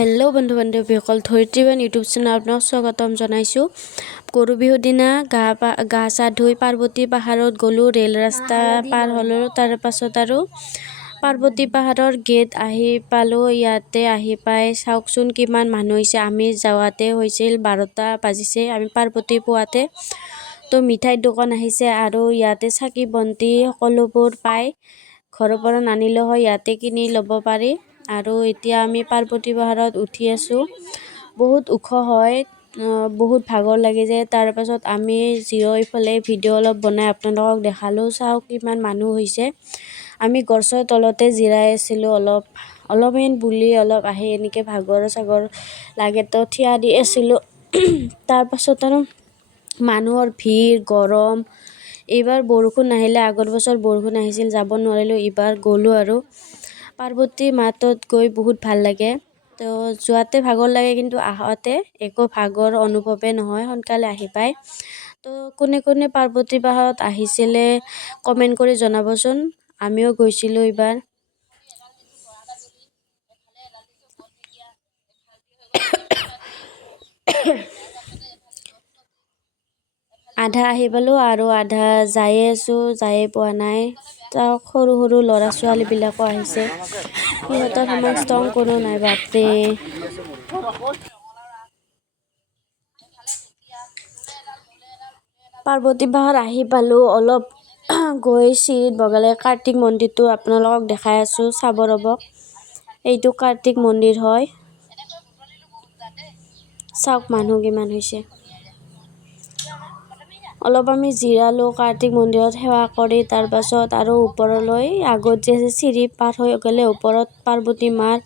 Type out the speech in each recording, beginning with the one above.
Hello' বন্ধু বান্ধৱীসকল, ধৰিত্ৰীবান YouTube channel আপোনাক স্বাগতম জনাইছোঁ। গৰু বিহুৰ দিনা গা চা ধুই পাৰ্বতী পাহাৰত গ'লোঁ। ৰেল ৰাস্তা পাৰ হ'লোঁ। তাৰ পাছত আৰু পাৰ্বতী পাহাৰৰ গেট আহি পালোঁ। ইয়াতে আহি পাই চাওকচোন কিমান মানুহ হৈছে। আমি যাওঁতে হৈছিল 12টা বাজিছে, আমি পাৰ্বতী পোৱাতে। তো মিঠাইৰ দোকান আহিছে আৰু ইয়াতে চাকি বন্তি সকলোবোৰ পায়। ঘৰৰ পৰা নানিলেও হয়, ইয়াতে কিনি ল'ব পাৰি। আৰু এতিয়া আমি পাৰ্বতী পাহাৰত উঠি আছোঁ। বহুত ওখ হয়, বহুত ভাগৰ লাগি যায়। তাৰপাছত আমি জিৰৈ ফালে ভিডিঅ' অলপ বনাই আপোনালোকক দেখালোঁ। চাওক কিমান মানুহ হৈছে। আমি গছৰ তলতে জিৰাই আছিলোঁ। অলপমান বুলি অলপ আহি এনেকৈ ভাগৰ চাগৰ লাগে তো থিয় দি আছিলোঁ। তাৰপাছত আৰু মানুহৰ ভিৰ, গৰম। এইবাৰ বৰষুণ নাহিলে, আগৰ বছৰ বৰষুণ আহিছিল, যাব নোৱাৰিলোঁ। এইবাৰ গ'লোঁ আৰু পাৰ্বতী মাতত গৈ বহুত ভাল লাগে। তো যোৱাতে ভাগৰ লাগে, কিন্তু আহোঁতে একো ভাগৰ অনুভৱে নহয়, সোনকালে আহি পায়। তো কোনে কোনে পাৰ্বতী পাহাৰত আহিছিলে কমেণ্ট কৰি জনাবচোন। আমিও গৈছিলোঁ এইবাৰ। আধা আহি পালোঁ আৰু আধা যায়ে আছোঁ, যায়ে পোৱা নাই। তাৰ সৰু সৰু ল'ৰা ছোৱালীবিলাকো আহিছে, সিহঁতৰ সমান ষ্ট্ৰং কোনো নাই। বাপৰে, পাৰ্বতী পাহাৰ আহি পালোঁ। অলপ গৈ চিৰিত বগালে কাৰ্তিক মন্দিৰটো আপোনালোকক দেখাই আছোঁ, চাব ৰ'ব। এইটো কাৰ্তিক মন্দিৰ হয়। চাওক মানুহ কিমান হৈছে। অলপ আমি জিৰালোঁ কাৰ্তিক মন্দিৰত সেৱা কৰি। তাৰপাছত আৰু ওপৰলৈ আগত যে চিৰি পাৰ হৈ গ'লে ওপৰত পাৰ্বতী মাৰ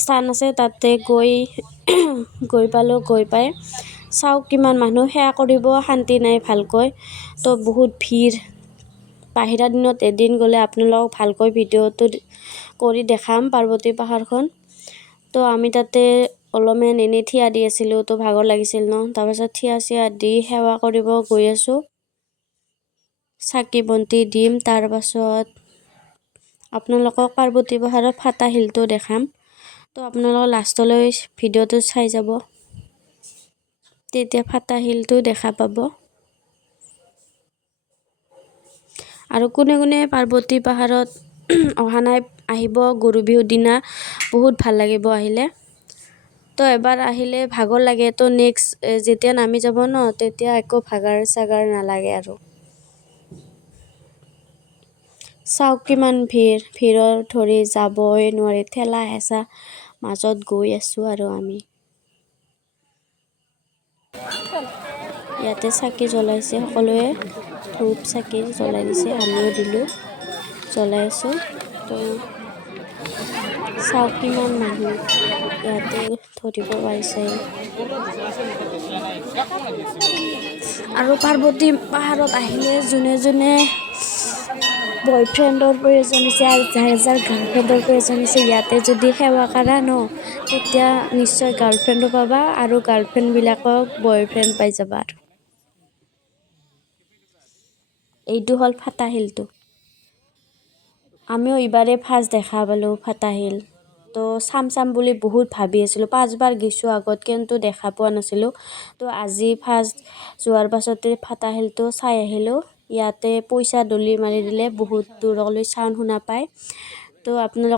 স্থান আছে, তাতে গৈ পালোঁ। গৈ পাই চাওক কিমান মানুহ, সেৱা কৰিব শান্তি নাই ভালকৈ। তো বহুত ভিৰ। বাহিৰা দিনত এদিন গ'লে আপোনালোকক ভালকৈ ভিডিঅ'টো কৰি দেখাম পাৰ্বতী পাহাৰখন। তো আমি তাতে অলপমান এনেই থিয়া দি আছিলোঁ, তো ভাগৰ লাগিছিল ন। তাৰপাছত থিয়া দি সেৱা কৰিব গৈ আছোঁ। চাকি বন্তি দিম। তাৰপাছত আপোনালোকক পাৰ্বতী পাহাৰৰ ফাটা শিলটো দেখাম। তো আপোনালোক লাষ্টলৈ ভিডিঅ'টো চাই যাব, তেতিয়া ফাটা শিলটো দেখা পাব। আৰু কোনে কোনে পাৰ্বতী পাহাৰত অহা নাই, আহিব। গৰু বিহুৰ দিনা বহুত ভাল লাগিব আহিলে। তো এবাৰ আহিলে ভাগৰ লাগে, তো নেক্সট যেতিয়া নামি যাব ন, তেতিয়া একো ভাগৰ চাগাৰ নালাগে আৰু। চাওক কিমান ভিৰৰ ধৰি যাবই নোৱাৰি, ঠেলা হেঁচা মাজত গৈ আছোঁ আৰু আমি। ইয়াতে চাকি জ্বলাইছে সকলোৱে, ধূপ চাকি জ্বলাই দিছে, আমিও দিলোঁ, জ্বলাই আছোঁ। তো চাওক কিমান মানুহ ইয়াতে ধৰিব পাৰিছে। আৰু পাৰ্বতী পাহাৰত আহিলে যোনে যোনে বয়ফ্ৰেণ্ডৰ প্ৰয়োজন হৈছে আৰু যাৰ যাৰ গাৰ্লফ্ৰেণ্ডৰ প্ৰয়োজন হৈছে, ইয়াতে যদি সেৱা কৰা ন, তেতিয়া নিশ্চয় গাৰ্লফ্ৰেণ্ডো পাবা আৰু গাৰ্লফ্ৰেণ্ডবিলাকক বয়ফ্ৰেণ্ড পাই যাবা আৰু। এইটো হ'ল ফাটা শিলটো। আমিও এইবাৰে ফাৰ্ষ্ট দেখা পালোঁ ফাটা শিল। তো চাম বুলি বহুত ভাবি আছিলোঁ, 5বাৰ গৈছোঁ আগত, কিন্তু দেখা পোৱা নাছিলোঁ। তো আজি ফাৰ্ষ্ট যোৱাৰ পাছতে ফাটা শিলটো চাই আহিলোঁ। ইয়াতে পইচা দলি মাৰি দিলে বহুত দূৰলৈ চাউণ্ড শুনা পায়। তো আপোনালোক